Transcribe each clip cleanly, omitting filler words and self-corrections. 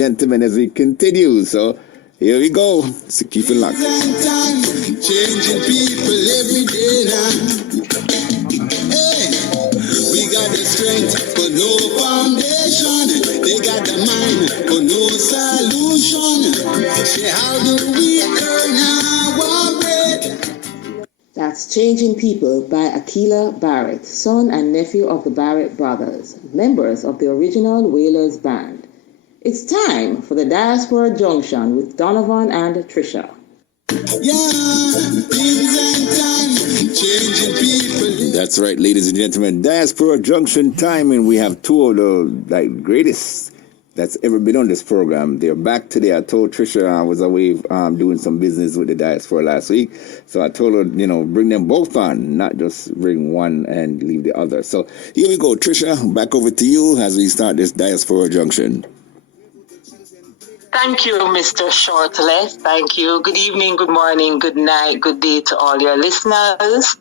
gentlemen, as we continue. So here we go. So keep it locked. Changing people every day now. Hey, we got the strength but no foundation. They got the mind but no solution. Say, how do we earn our bread? That's Changing People by Akila Barrett, son and nephew of the Barrett brothers, members of the original Wailers band. It's time for the Diaspora Junction with Donovan and Trisha. Yeah, things and time, changing people. That's right, ladies and gentlemen. Diaspora Junction time, and we have two of the greatest that's ever been on this program. They're back today. I told Trisha I was away doing some business with the diaspora last week. So I told her, bring them both on, not just bring one and leave the other. So here we go, Trisha, back over to you as we start this Diaspora Junction. Thank you, Mr. Shortless. Thank you. Good evening, good morning, good night, good day to all your listeners.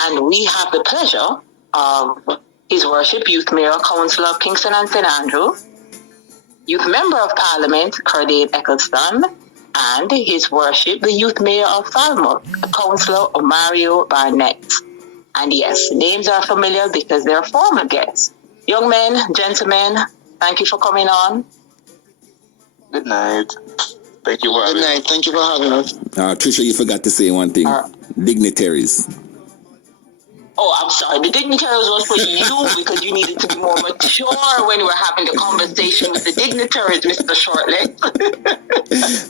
And we have the pleasure of His Worship Youth Mayor, Councilor Of Kingston St, Youth Member of Parliament, Kurdane, Eccleston, and His Worship, the Youth Mayor of Falmouth, Councilor Omario Barnett. And yes, names are familiar because they're former guests. Young men, gentlemen, thank you for coming on. Good night. Thank you for having us. Good night. Thank you for having us. Trisha, you forgot to say one thing. Dignitaries. Oh, I'm sorry. The dignitaries was for you because you needed to be more mature when we were having the conversation with the dignitaries, Mr. Shortley.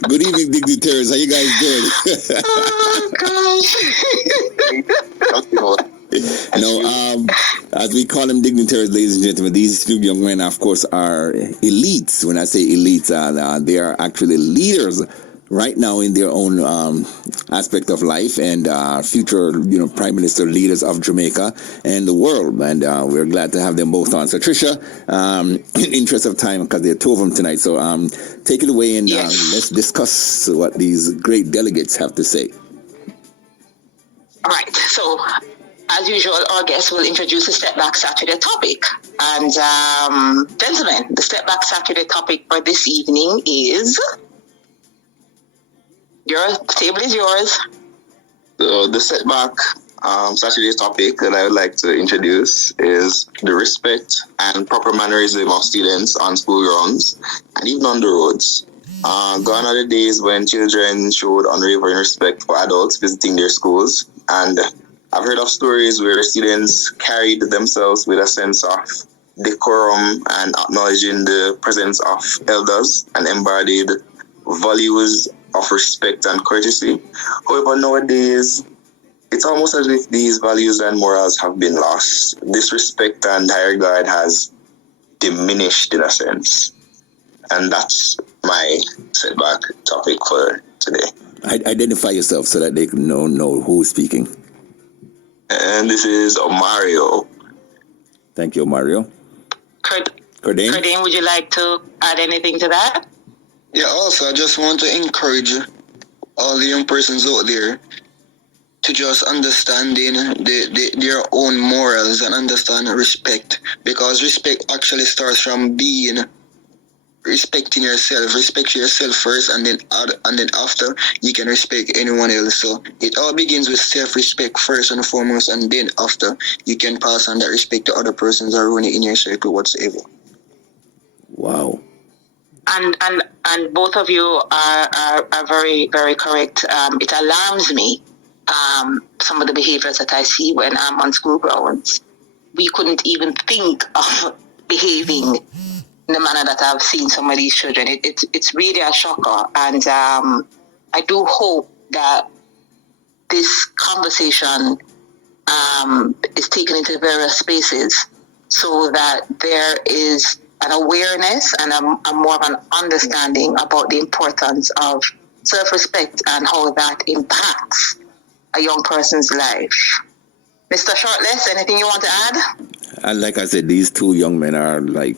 Good evening, dignitaries. How you guys doing? Oh, gosh. As we call them dignitaries, ladies and gentlemen, these two young men, of course, are elites. When I say elites, they are actually leaders right now in their own aspect of life, and future, prime minister leaders of Jamaica and the world. And we're glad to have them both on. So, Trisha, in interest of time, because there are two of them tonight, so take it away and let's discuss what these great delegates have to say. All right. So, as usual, our guests will introduce the Step Back Saturday topic. And, gentlemen, the Step Back Saturday topic for this evening is... Your table is yours. So the setback Saturday's topic that I would like to introduce is the respect and proper mannerism of students on school grounds and even on the roads. Gone are the days when children showed unwavering respect for adults visiting their schools, and I've heard of stories where students carried themselves with a sense of decorum and acknowledging the presence of elders and embodied values of respect and courtesy. However, nowadays, it's almost as if these values and morals have been lost. This respect and high regard has diminished in a sense. And that's my setback topic for today. Identify yourself so that they can know who is speaking. And this is Omario. Thank you, Omario. Kurdane, would you like to add anything to that? Yeah, also, I just want to encourage all the young persons out there to just understanding their own morals and understand respect, because respect actually starts from respecting yourself. Respect yourself first, and then after you can respect anyone else. So it all begins with self-respect first and foremost, and then after you can pass on that respect to other persons around you in your circle whatsoever. Wow. And both of you are very, very correct. It alarms me, some of the behaviors that I see when I'm on school grounds. We couldn't even think of behaving in the manner that I've seen some of these children. It's really a shocker. And I do hope that this conversation is taken into various spaces so that there is an awareness and a more of an understanding about the importance of self-respect and how that impacts a young person's life. Mr. Shortless, anything you want to add? And like I said, these two young men are like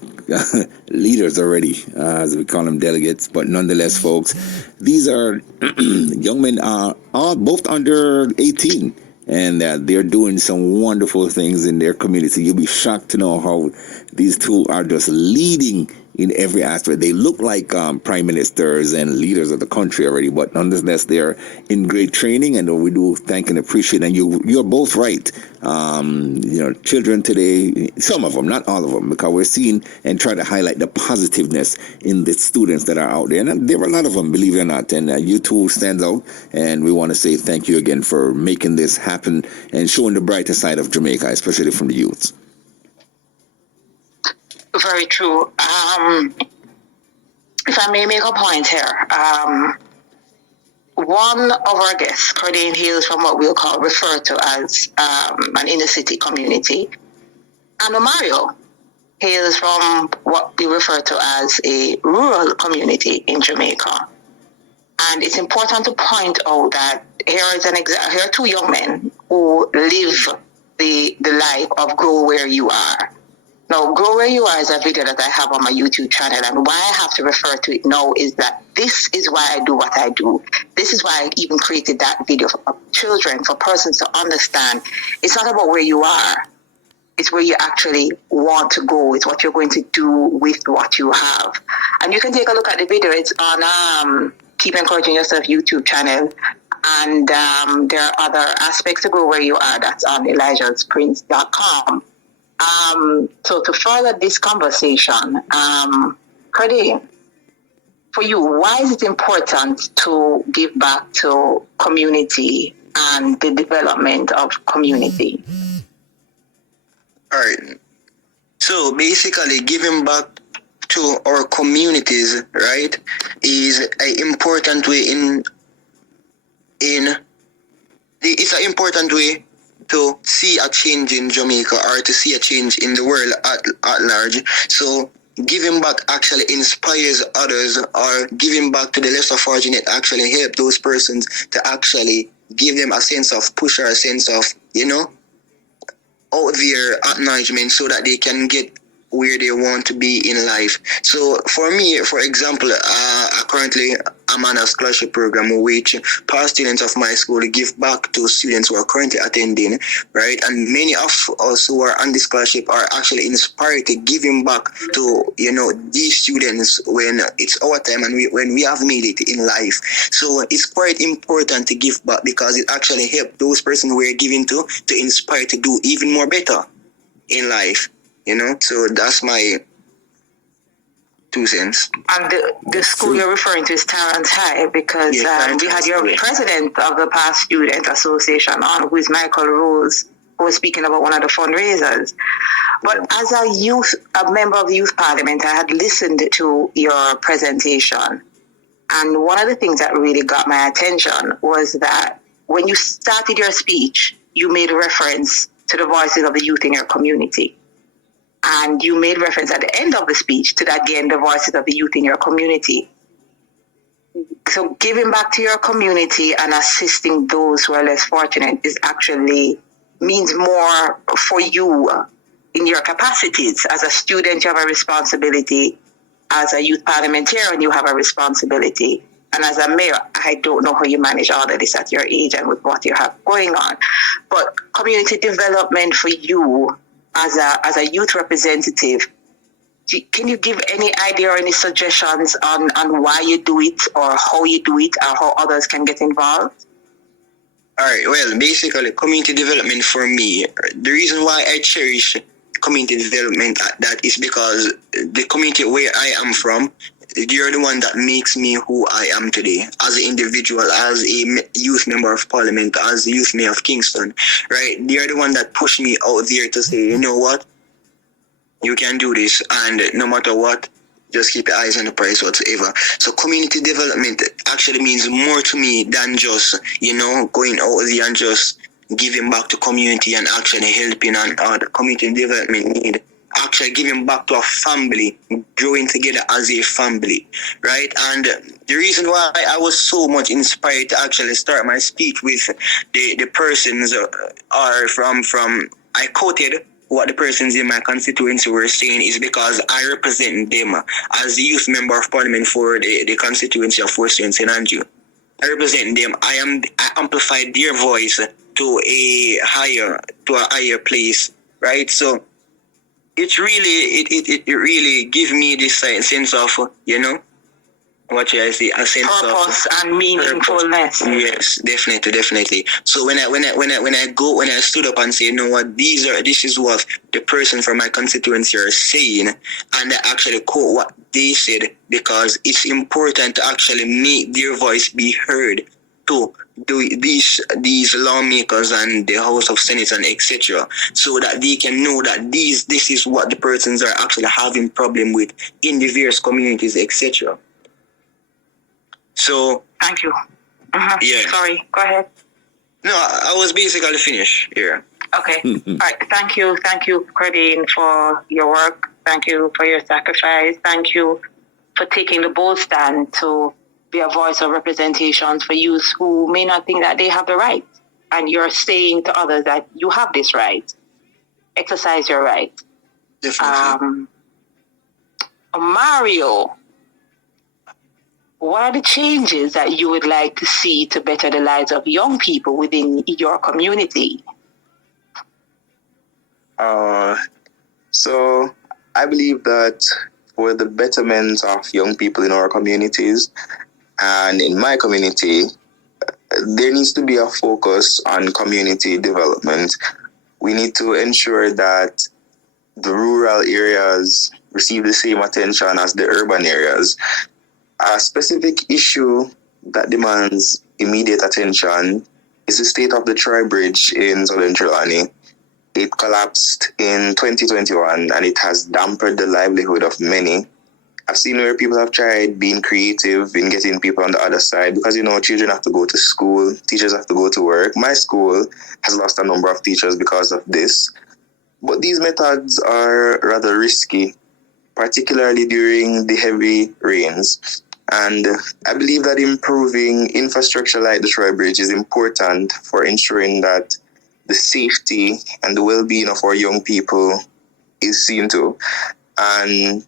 leaders already, as we call them, delegates. But nonetheless, folks, these are young men, all both under 18. And they're doing some wonderful things in their community. You'll be shocked to know how these two are just leading in every aspect. They look like prime ministers and leaders of the country already, but nonetheless, they're in great training, and we do thank and appreciate. And you're both right. Children today, some of them, not all of them, because we're seeing and try to highlight the positiveness in the students that are out there. And there are a lot of them, believe it or not. And you two stands out, and we want to say thank you again for making this happen and showing the brighter side of Jamaica, especially from the youths. Very true. If I may make a point here, one of our guests, Kurdane, hails from what we'll refer to as an inner city community, and Omario hails from what we refer to as a rural community in Jamaica. And it's important to point out that here are two young men who live the life of grow where you are. Now, Grow Where You Are is a video that I have on my YouTube channel, and why I have to refer to it now is that this is why I do what I do. This is why I even created that video for children, for persons to understand. It's not about where you are. It's where you actually want to go. It's what you're going to do with what you have. And you can take a look at the video. It's on Keep Encouraging Yourself YouTube channel. And there are other aspects to Grow Where You Are. That's on ElijahsPrince.com. So to further this conversation, Kurdane, for you, why is it important to give back to community and the development of community? All right. So basically, giving back to our communities, right, is an important way it's an important way to see a change in Jamaica, or to see a change in the world at large. So giving back actually inspires others, or giving back to the lesser fortunate actually help those persons to actually give them a sense of push, or a sense of, out there acknowledgement, so that they can get where they want to be in life. So for me, for example, I'm on a scholarship program which past students of my school give back to students who are currently attending, right? And many of us who are on this scholarship are actually inspired to giving back to, these students when it's our time and when we have made it in life. So it's quite important to give back, because it actually helps those persons we're giving to inspire to do even more better in life. So that's my 2 cents. And the school you're referring to is Terrence High, because we had your president of the past student association on, who is Michael Rose, who was speaking about one of the fundraisers. But as a member of the youth parliament, I had listened to your presentation. And one of the things that really got my attention was that when you started your speech, you made a reference to the voices of the youth in your community. And you made reference at the end of the speech to, again, the voices of the youth in your community. So giving back to your community and assisting those who are less fortunate is actually means more for you in your capacities. As a student, you have a responsibility. As a youth parliamentarian, you have a responsibility. And as a mayor, I don't know how you manage all of this at your age and with what you have going on. But community development for you, as a youth representative, can you give any idea or any suggestions on why you do it, or how you do it, or how others can get involved? All right. Well, basically, community development for me, the reason why I cherish community development, that is because the community where I am from, you're the one that makes me who I am today as an individual, as a youth member of parliament, as the Youth Mayor of Kingston, right? They're the one that push me out there to say, you know what, you can do this, and no matter what, just keep your eyes on the prize whatsoever. So community development actually means more to me than just, going out there and just giving back to community and actually helping on the community development need. Actually giving back to a family, growing together as a family, right? And the reason why I was so much inspired to actually start my speech with the persons are from I quoted what the persons in my constituency were saying, is because I represent them as the youth member of parliament for the constituency of Western St. Andrew. I represent them. I amplify their voice to a higher place, right? So it really give me this sense of, what should I say, a sense Purpose of and meaningfulness. Yes, definitely. So when I stood up and say, you know what, this is what the person from my constituency are saying, and I actually quote what they said, because it's important to actually make their voice be heard to these lawmakers and the House of Senate and etc., so that they can know that this is what the persons are actually having problem with in the various communities, etc. So Thank you. Yeah. Sorry, go ahead. No, I was basically finished here. Okay. All right. Thank you, Kurdane, for your work. Thank you for your sacrifice. Thank you for taking the bold stand to be a voice of representation for youth who may not think that they have the right. And you're saying to others that you have this right. Exercise your right. Definitely. Mario, what are the changes that you would like to see to better the lives of young people within your community? So I believe that for the betterment of young people in our communities and in my community, there needs to be a focus on community development. We need to ensure that the rural areas receive the same attention as the urban areas. A specific issue that demands immediate attention is the state of the Troy Bridge in Southern Trelawney. It collapsed in 2021 and it has dampened the livelihood of many. I've seen where people have tried being creative in getting people on the other side because, children have to go to school, teachers have to go to work. My school has lost a number of teachers because of this. But these methods are rather risky, particularly during the heavy rains. And I believe that improving infrastructure like the Troy Bridge is important for ensuring that the safety and the well-being of our young people is seen to. And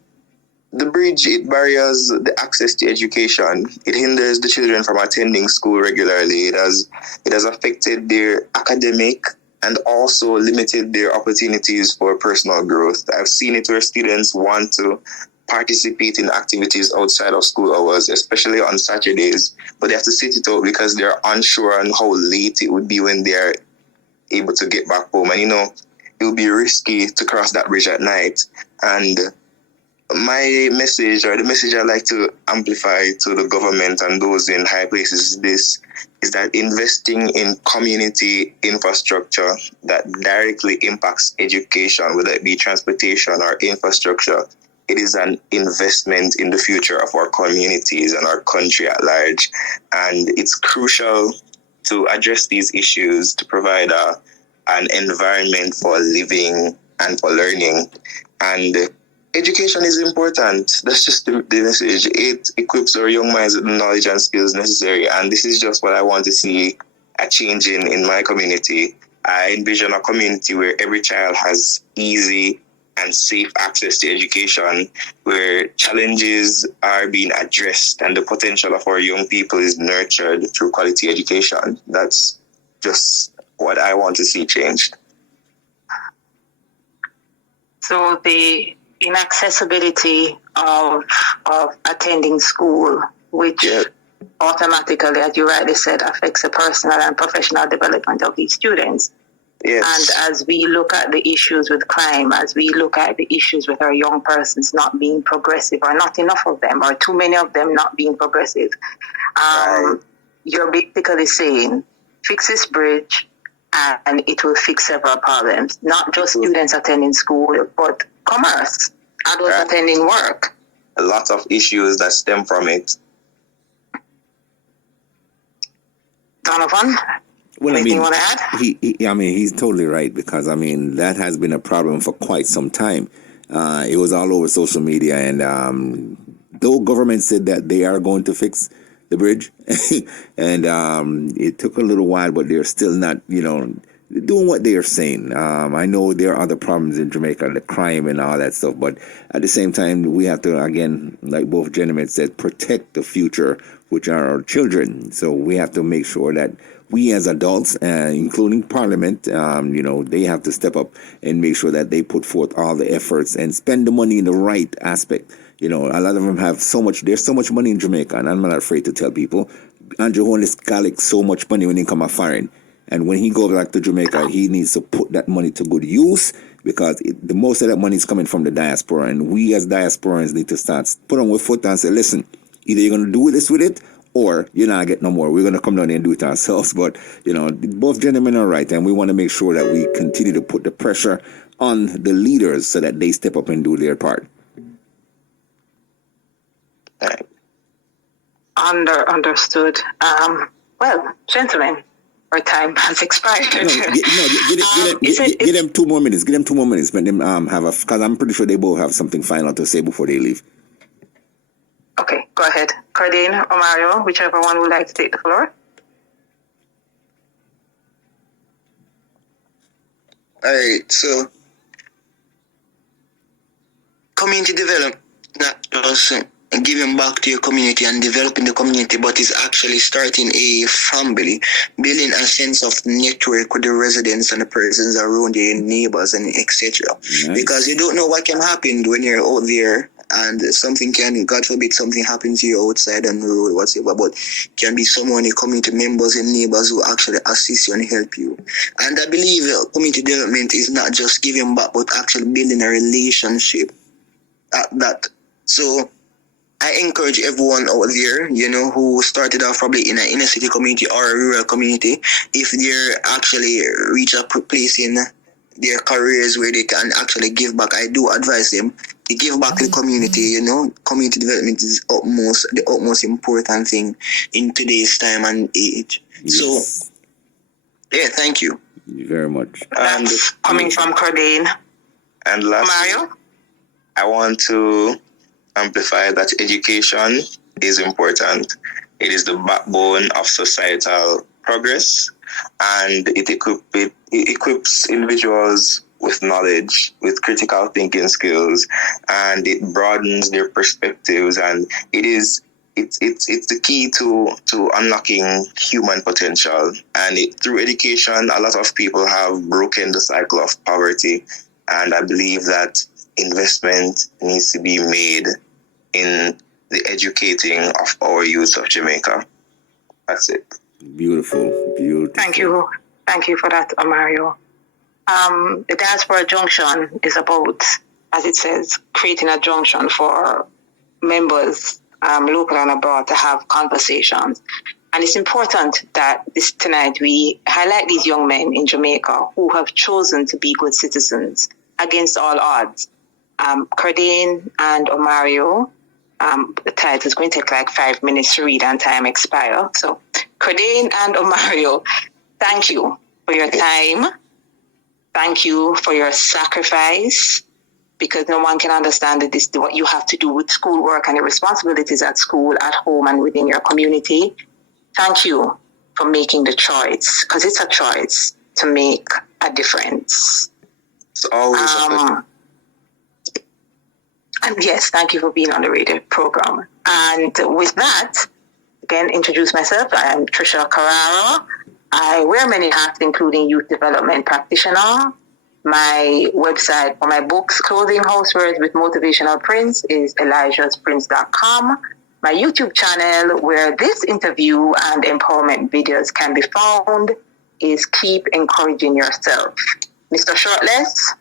the bridge, it barriers the access to education. It hinders the children from attending school regularly. It has affected their academic and also limited their opportunities for personal growth. I've seen it where students want to participate in activities outside of school hours, especially on Saturdays, but they have to sit it out because they're unsure on how late it would be when they're able to get back home. And, it would be risky to cross that bridge at night. And my message, or the message I like to amplify to the government and those in high places is that investing in community infrastructure that directly impacts education, whether it be transportation or infrastructure, it is an investment in the future of our communities and our country at large. And it's crucial to address these issues to provide an environment for living and for learning. And education is important. That's just the message. It equips our young minds with the knowledge and skills necessary. And this is just what I want to see a change in my community. I envision a community where every child has easy and safe access to education, where challenges are being addressed and the potential of our young people is nurtured through quality education. That's just what I want to see changed. So the inaccessibility of attending school, which automatically, as you rightly said, affects the personal and professional development of these students. Yes. And as we look at the issues with crime, as we look at the issues with our young persons not being progressive, or not enough of them, or too many of them not being progressive, you're basically saying, fix this bridge and it will fix several problems. Not just students attending school, but commerce, adults attending work. A lot of issues that stem from it. Donovan? Well, Anything you want to add? He's totally right, because that has been a problem for quite some time. It was all over social media, and though government said that they are going to fix the bridge, and it took a little while, but they're still not, doing what they are saying. I know there are other problems in Jamaica, the crime and all that stuff, but at the same time, we have to, again, like both gentlemen said, protect the future, which are our children. So we have to make sure that we as adults, including Parliament, they have to step up and make sure that they put forth all the efforts and spend the money in the right aspect. A lot of them have there's so much money in Jamaica, and I'm not afraid to tell people, Andrew Holness collects so much money when he come a foreign. And when he goes back to Jamaica, he needs to put that money to good use, because the most of that money is coming from the diaspora. And we as diasporans need to start put on our foot and say, listen, either you're going to do this with it, or you're not get no more. We're going to come down here and do it ourselves. But, both gentlemen are right. And we want to make sure that we continue to put the pressure on the leaders so that they step up and do their part. Understood. Well, gentlemen, our time has expired. Give them 2 more minutes. Give them 2 more minutes. Let them because I'm pretty sure they both have something final to say before they leave. Okay, go ahead. Kurdane, Omario, whichever one would like to take the floor. All right, so community development, not just giving back to your community and developing the community, but is actually starting a family, building a sense of network with the residents and the persons around your neighbors and etc. Nice. Because you don't know what can happen when you're out there, and something can, God forbid, something happens to you outside on the road, whatever, but can be someone, your community members and neighbors who actually assist you and help you. And I believe community development is not just giving back, but actually building a relationship at that. So I encourage everyone out there, who started off probably in an inner city community or a rural community, if they're actually reach a place in their careers where they can actually give back, I do advise them to give back to the community. Community development is the utmost important thing in today's time and age. Yes. So, yeah, thank you. Thank you very much. That's coming from Kurdane. And lastly, Mario? I want to amplify that education is important. It is the backbone of societal progress, and it equips individuals with knowledge, with critical thinking skills, and it broadens their perspectives, and it's the key to unlocking human potential. And through education, a lot of people have broken the cycle of poverty, and I believe that investment needs to be made in the educating of our youth of Jamaica. That's it. Beautiful. Thank you for that, Omario. The Diaspora Junction is about, as it says, creating a junction for members, local and abroad, to have conversations. And it's important that tonight we highlight these young men in Jamaica who have chosen to be good citizens against all odds. Kurdane and Omario, the title is going to take like 5 minutes to read and time expire. So Kurdane and Omario, thank you for your time. Thank you for your sacrifice, because no one can understand what you have to do with schoolwork and your responsibilities at school, at home, and within your community. Thank you for making the choice, because it's a choice to make a difference. It's always a pleasure. And yes, thank you for being on the radio program. And with that, again, introduce myself. I am Trisha Carrara. I wear many hats, including youth development practitioner. My website for my books, Clothing Housewares with Motivational Prints, is elijahsprints.com. My YouTube channel, where this interview and empowerment videos can be found, is Keep Encouraging Yourself. Mr. Shortless?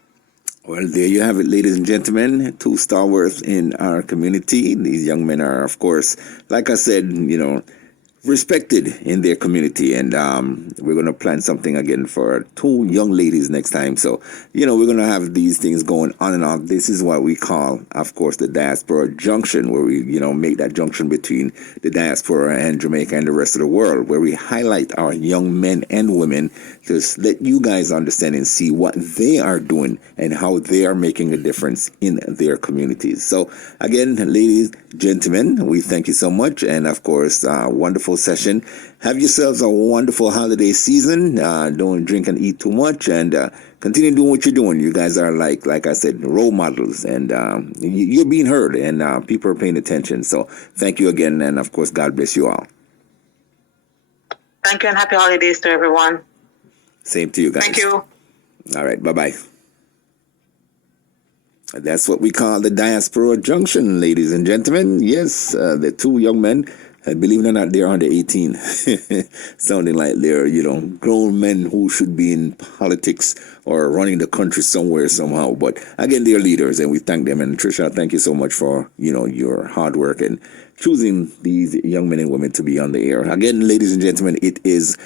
Well, there you have it, ladies and gentlemen. 2 stalwarts in our community. These young men are, of course, like I said, respected in their community, and we're going to plan something again for 2 young ladies next time. So we're going to have these things going on and on. This is what we call, of course, the Diaspora Junction, where we make that junction between the diaspora and Jamaica and the rest of the world, where we highlight our young men and women to let you guys understand and see what they are doing and how they are making a difference in their communities. So again, ladies, gentlemen, we thank you so much, and of course, wonderful session. Have yourselves a wonderful holiday season. Don't drink and eat too much, and continue doing what you're doing. You guys are like I said, role models, and you're being heard, and people are paying attention. So thank you again, and of course, God bless you all. Thank you and happy holidays to everyone. Same to you guys. Thank you. All right, bye-bye. That's what we call the Diaspora Junction, ladies and gentlemen. Yes, the two young men, believe it or not, they're under 18. Sounding like they're, grown men who should be in politics or running the country somewhere, somehow. But again, they're leaders, and we thank them. And Trisha, thank you so much for, your hard work and choosing these young men and women to be on the air. Again, ladies and gentlemen, it is